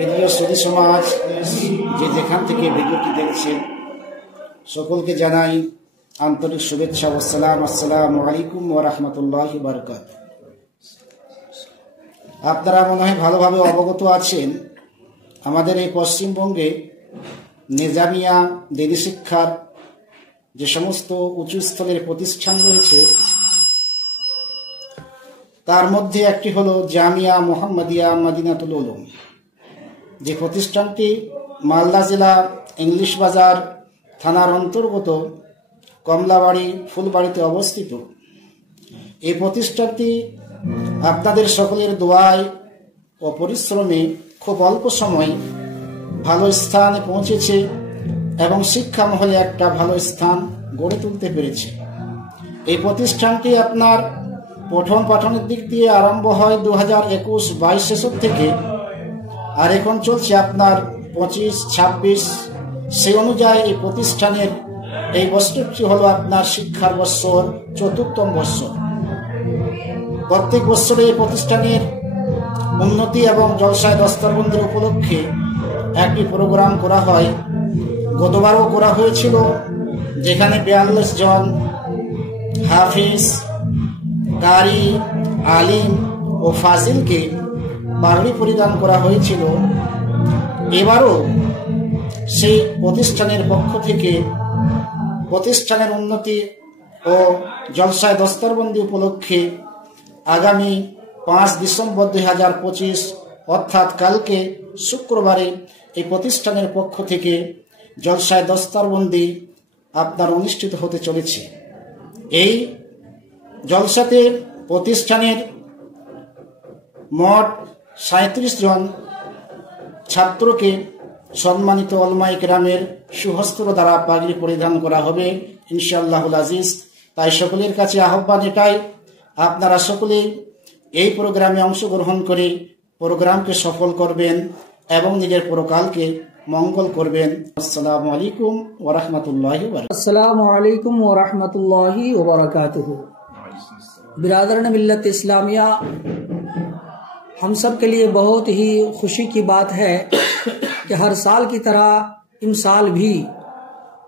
প্রিয় সুধী সমাজ, যে যেখান থেকে ভিডিওটি দেখছেন সকলকে জানাই আন্তরিক শুভেচ্ছা ও সালাম। আসসালামু আলাইকুম ওয়া রাহমাতুল্লাহি ওয়া বারাকাতুহু। আপনারা মনে হয় ভালোভাবে অবগত আছেন, আমাদের এই পশ্চিমবঙ্গে নিজামিয়া দিনী শিক্ষার যে সমস্ত উঁচু স্তরের প্রতিষ্ঠান রয়েছে তার মধ্যে একটি হলো জামিয়া মুহাম্মাদিয়া মদিনাতুল উলুম। যে প্রতিষ্ঠানটি মালদা জেলা ইংলিশ বাজার থানার অন্তর্গত কমলাবাড়ি ফুলবাড়িতে অবস্থিত। এই প্রতিষ্ঠানটি আপনাদের সকলের দোয়ায় ও পরিশ্রমে খুব অল্প সময় ভালো স্থানে পৌঁছেছে এবং শিক্ষা মহলে একটা ভালো স্থান গড়ে তুলতে পেরেছে। এই প্রতিষ্ঠানটি আপনার পঠন পাঠনের দিক দিয়ে আরম্ভ হয় 2021-22 সেশন থেকে, আর এখন চলছে আপনার 25-26। সেই অনুযায়ী এই প্রতিষ্ঠানের এই বছরটি হলো আপনার শিক্ষার বৎসর, চতুর্থম বৎসর। প্রত্যেক বছরে এই প্রতিষ্ঠানের উন্নতি এবং জলসায় দস্তরবন্দির উপলক্ষে একটি প্রোগ্রাম করা হয়। গতবারও করা হয়েছিল, যেখানে 42 জন হাফিজ, কারি, আলিম ও ফাজিলকে পাগড়ি পরিধান করা হয়েছিল। এবারও সেই প্রতিষ্ঠানের পক্ষ থেকে প্রতিষ্ঠানের উন্নতি ও জলসায় দস্তরবন্দি উপলক্ষে আগামী 5 ডিসেম্বর 2025 অর্থাৎ কালকে শুক্রবারে এই প্রতিষ্ঠানের পক্ষ থেকে জলসায় দস্তরবন্দি আপনার অনুষ্ঠিত হতে চলেছে। এই জলসাতে প্রতিষ্ঠানের মোট 37 জন ছাত্রকে সম্মানিত উলামায়ে কেরামের সুহস্ত দ্বারা পাগড়ি পরিধান করা হবে ইনশাআল্লাহুল আজিজ। তাই সকলের কাছে আহ্বান এটাই, আপনারা সকলে এই প্রোগ্রামে অংশগ্রহণ করে প্রোগ্রামকে সফল করবেন এবং নিজের পরকালকে মঙ্গল করবেন। আসসালামু আলাইকুম ওয়া রাহমাতুল্লাহি ওয়া বারাকাতুহু। अस्सलामु अलैकुम व रहमतुल्लाहि व बरकातुहू। बिरादरान मिल्लत इस्लामिया, हम सब के लिए बहुत ही खुशी की बात है कि हर साल की तरह इस साल भी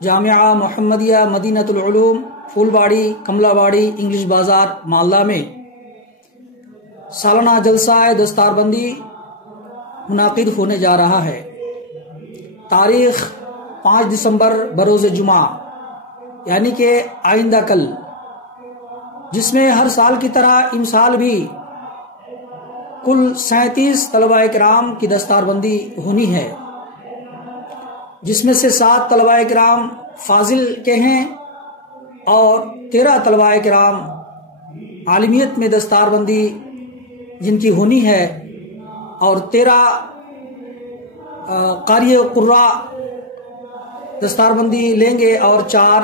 जामिया मुहम्मदिया मदीनतुल उलूम फूलबाड़ी कमलाबाड़ी इंग्लिश बाजार मालदा में सालाना जलसा दस्तारबंदी मुनाकिद होने जा रहा है। तारीख 5 दिसंबर बरोज़ जुमा यानी कि आइंदा कल, जिसमें हर साल की तरह इस साल भी कुल 37 तलबाए किराम की दस्तारबंदी होनी है, जिसमें से 7 तलबाए किराम फाजिल के हैं और 13 तलबाए किराम आलिमियत में दस्तारबंदी जिनकी होनी है, और 13 कारी कुर्रा दस्तारबंदी लेंगे और 4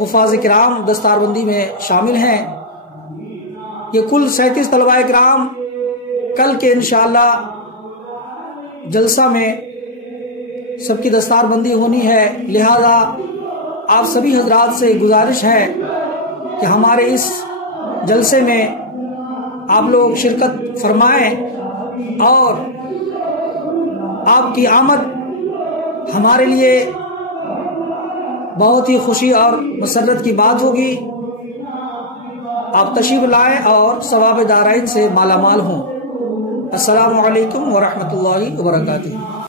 हुफाज किराम दस्तारबंदी में शामिल हैं। ये कुल 37 तलबाए किराम कल के इंशाअल्लाह जलसा में सबकी दस्तारबंदी होनी है। लिहाजा आप सभी हजरात से गुजारिश है कि हमारे इस जलसे में आप लोग शिरकत फरमाएं और आपकी आमद हमारे लिए बहुत ही खुशी और मसरत की बात होगी। आप तशरीफ लाएं और सवाब दाराइन से मालामाल हों। अस्सलामु अलैकुम व रहमतुल्लाहि व बरकातुहू।